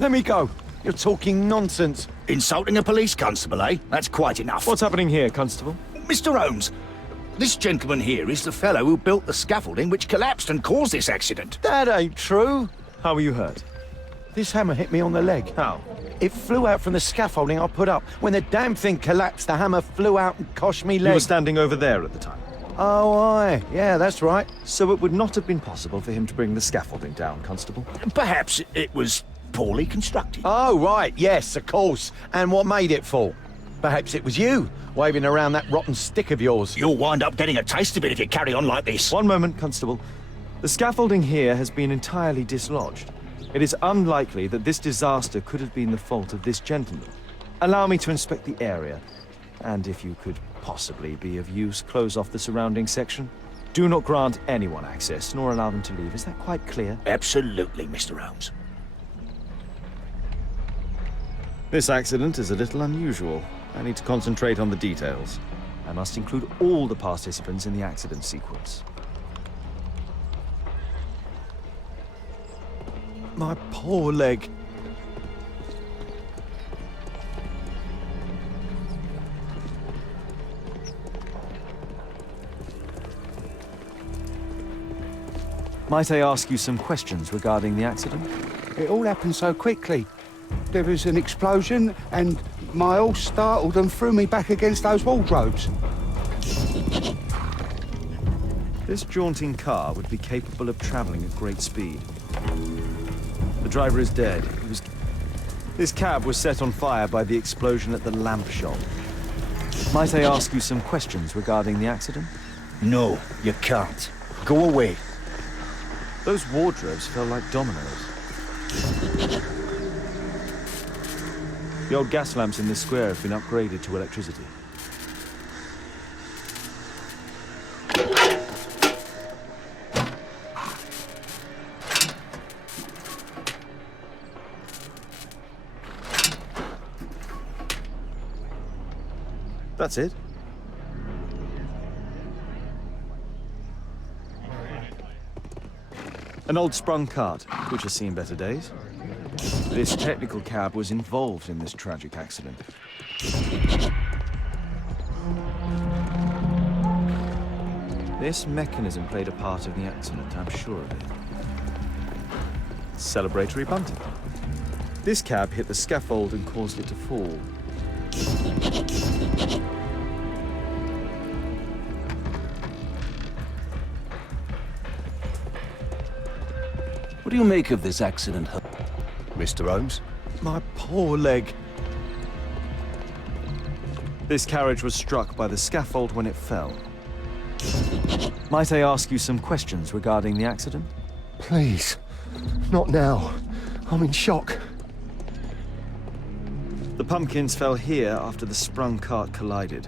Let me go. You're talking nonsense. Insulting a police constable, eh? That's quite enough. What's happening here, Constable? Mr. Holmes, this gentleman here is the fellow who built the scaffolding which collapsed and caused this accident. That ain't true. How were you hurt? This hammer hit me on the leg. How? It flew out from the scaffolding I put up. When the damn thing collapsed, the hammer flew out and cost me You leg. were standing over there at the time. Oh, aye. Yeah, that's right. So it would not have been possible for him to bring the scaffolding down, Constable? Perhaps it was poorly constructed. Oh, right. Yes, of course. And what made it fall? Perhaps it was you, waving around that rotten stick of yours. You'll wind up getting a taste of it if you carry on like this. One moment, Constable. The scaffolding here has been entirely dislodged. It is unlikely that this disaster could have been the fault of this gentleman. Allow me to inspect the area, and if you could possibly be of use, close off the surrounding section. Do not grant anyone access, nor allow them to leave. Is that quite clear? Absolutely, Mr. Holmes. This accident is a little unusual. I need to concentrate on the details. I must include all the participants in the accident sequence. My poor leg. Might I ask you some questions regarding the accident? It all happened so quickly. There was an explosion, and my horse startled and threw me back against those wardrobes. This jaunting car would be capable of traveling at great speed. The driver is dead. This cab was set on fire by the explosion at the lamp shop. Might I ask you some questions regarding the accident? No, you can't. Go away. Those wardrobes fell like dominoes. The old gas lamps in this square have been upgraded to electricity. That's it. An old sprung cart, which has seen better days. This technical cab was involved in this tragic accident. This mechanism played a part in the accident, I'm sure of it. Celebratory bunting. This cab hit the scaffold and caused it to fall. What do you make of this accident, Mr. Holmes? My poor leg. This carriage was struck by the scaffold when it fell. Might I ask you some questions regarding the accident? Please, not now. I'm in shock. The pumpkins fell here after the sprung cart collided.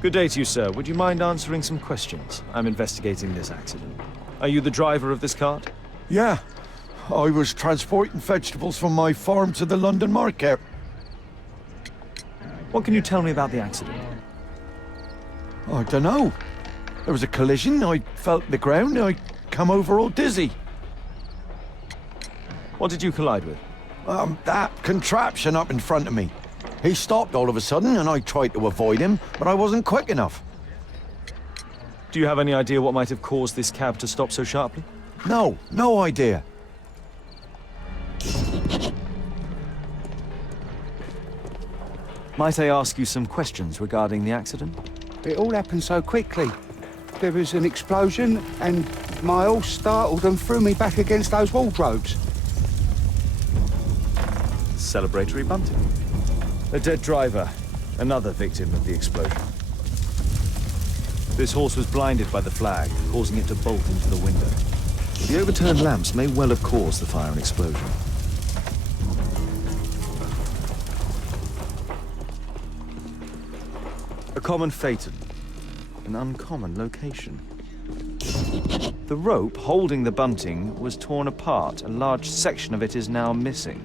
Good day to you, sir. Would you mind answering some questions? I'm investigating this accident. Are you the driver of this cart? Yeah. I was transporting vegetables from my farm to the London market. What can you tell me about the accident? I don't know. There was a collision. I felt the ground. I come over all dizzy. What did you collide with? That contraption up in front of me. He stopped all of a sudden, and I tried to avoid him, but I wasn't quick enough. Do you have any idea what might have caused this cab to stop so sharply? No, no idea. Might I ask you some questions regarding the accident? It all happened so quickly. There was an explosion, and my horse startled and threw me back against those wardrobes. Celebratory bunting. A dead driver, another victim of the explosion. This horse was blinded by the flag, causing it to bolt into the window. The overturned lamps may well have caused the fire and explosion. A common phaeton. An uncommon location. The rope holding the bunting was torn apart. A large section of it is now missing.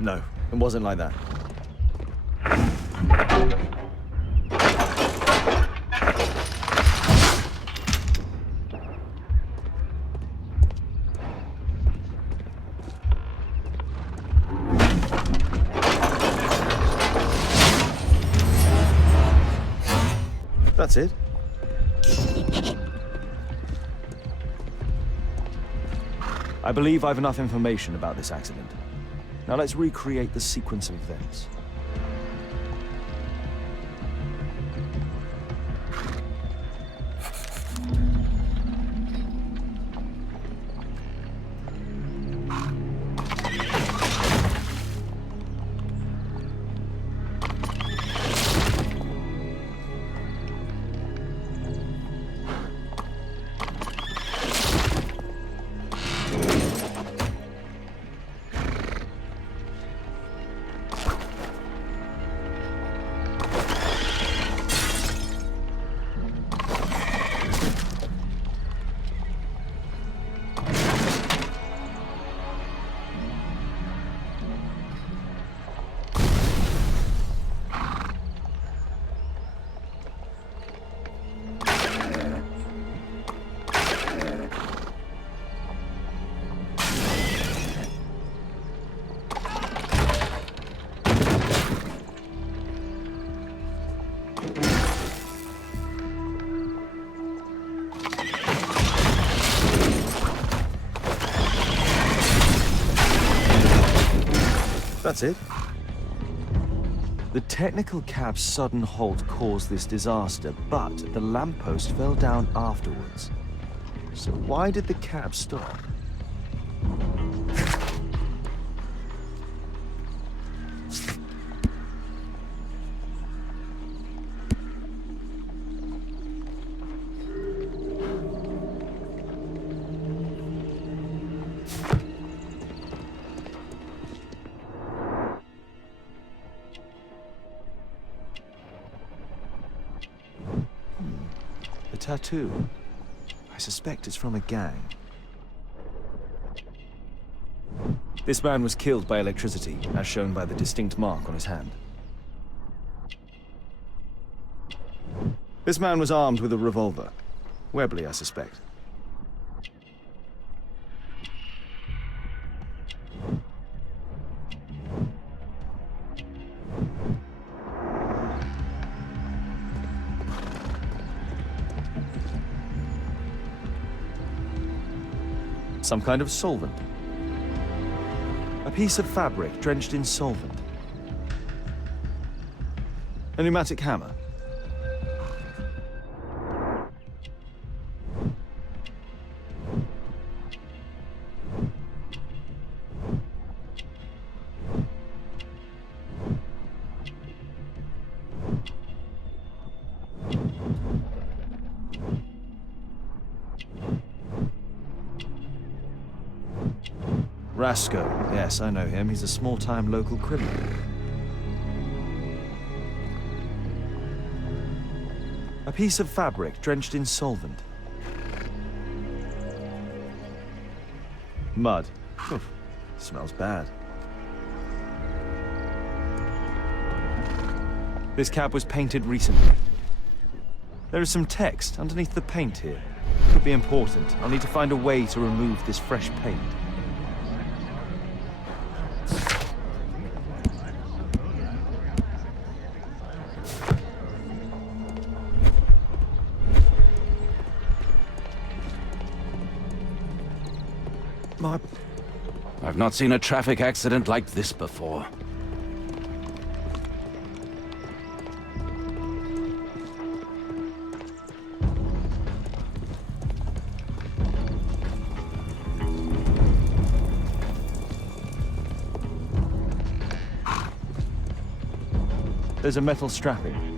No, it wasn't like that. That's it. I believe I've enough information about this accident. Now let's recreate the sequence of events. That's it. The technical cab's sudden halt caused this disaster, but the lamppost fell down afterwards. So why did the cab stop? A tattoo. I suspect it's from a gang. This man was killed by electricity, as shown by the distinct mark on his hand. This man was armed with a revolver. Webley, I suspect. Some kind of solvent. A piece of fabric drenched in solvent. A pneumatic hammer. Rasco. Yes, I know him. He's a small-time local criminal. A piece of fabric drenched in solvent. Mud. Oof. Smells bad. This cab was painted recently. There is some text underneath the paint here. Could be important. I'll need to find a way to remove this fresh paint. I've not seen a traffic accident like this before. There's a metal strapping.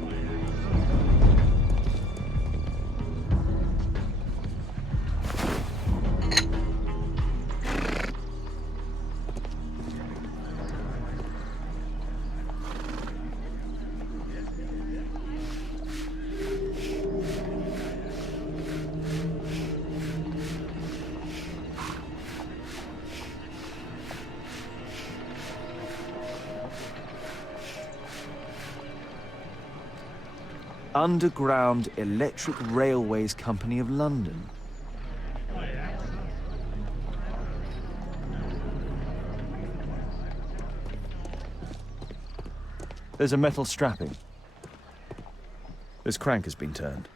Underground Electric Railways Company of London. There's a metal strapping. This crank has been turned.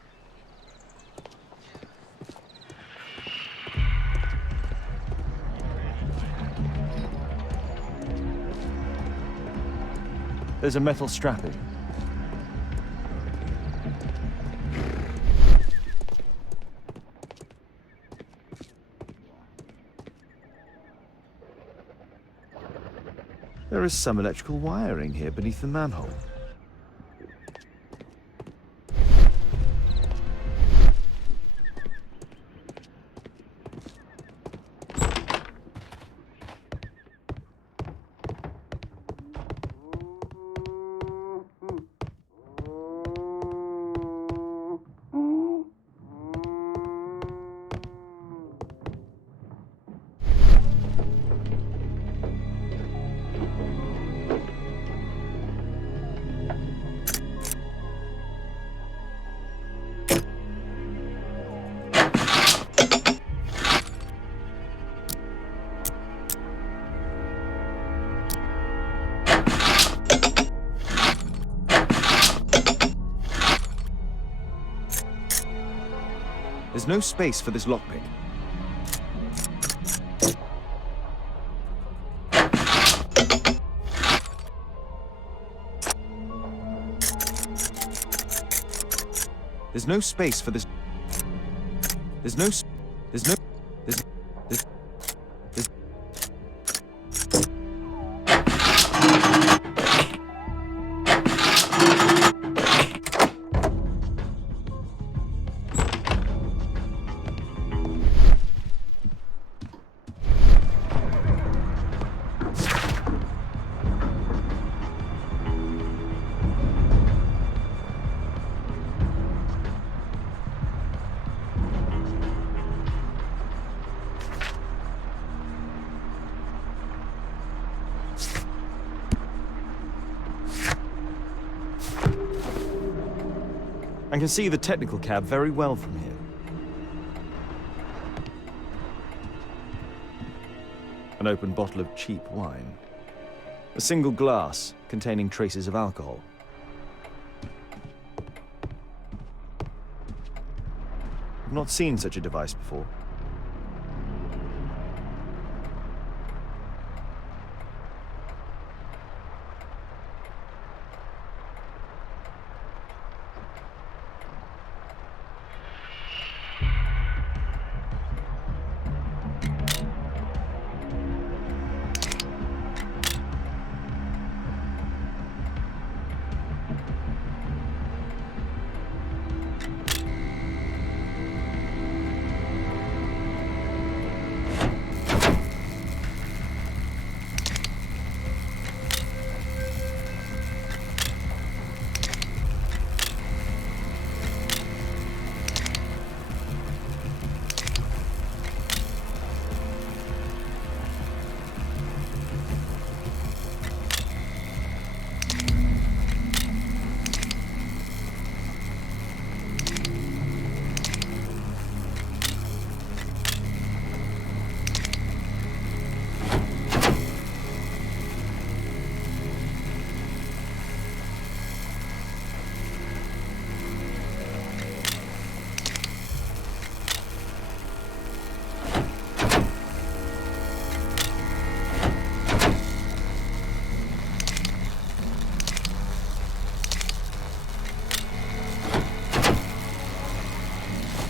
There's a metal strapping. There is some electrical wiring here beneath the manhole. There's no space for this lockpick. There's no space for this. There's no. There's no. There's. There's. There's. I can see the technical cab very well from here. An open bottle of cheap wine. A single glass containing traces of alcohol. I've not seen such a device before.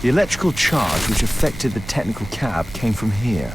The electrical charge which affected the technical cab came from here.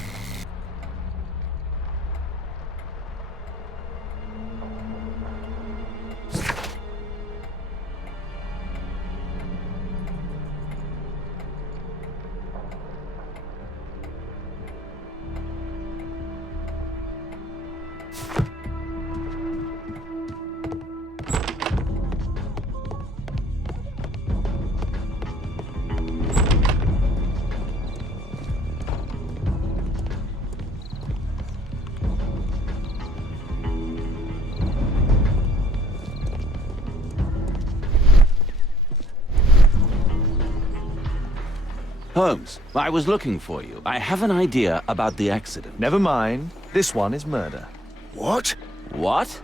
Holmes, I was looking for you. I have an idea about the accident. Never mind. This one is murder. What? What?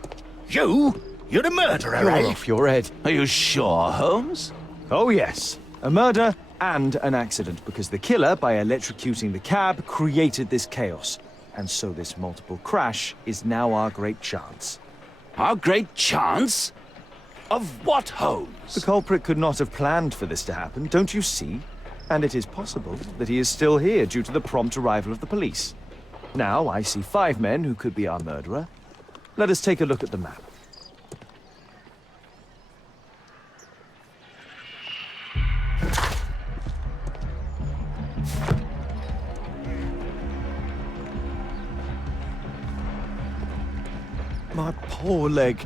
You? You're the murderer, You're eh? off your head. Are you sure, Holmes? Oh, yes. A murder and an accident, because the killer, by electrocuting the cab, created this chaos. And so this multiple crash is now our great chance. Our great chance? Of what, Holmes? The culprit could not have planned for this to happen, don't you see? And it is possible that he is still here due to the prompt arrival of the police. Now, I see 5 men who could be our murderer. Let us take a look at the map. My poor leg.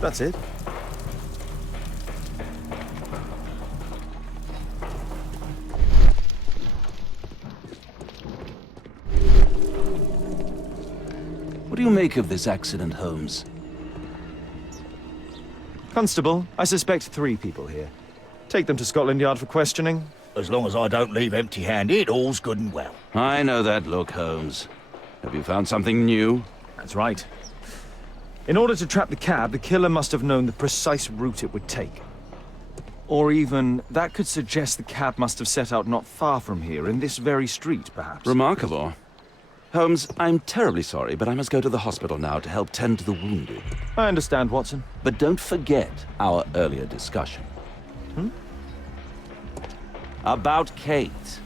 That's it. What do you make of this accident, Holmes? Constable, I suspect 3 people here. Take them to Scotland Yard for questioning. As long as I don't leave empty-handed, all's good and well. I know that look, Holmes. Have you found something new? That's right. In order to trap the cab, the killer must have known the precise route it would take. Or even, that could suggest the cab must have set out not far from here, in this very street, perhaps. Remarkable. Holmes, I'm terribly sorry, but I must go to the hospital now to help tend to the wounded. I understand, Watson. But don't forget our earlier discussion. About Kate.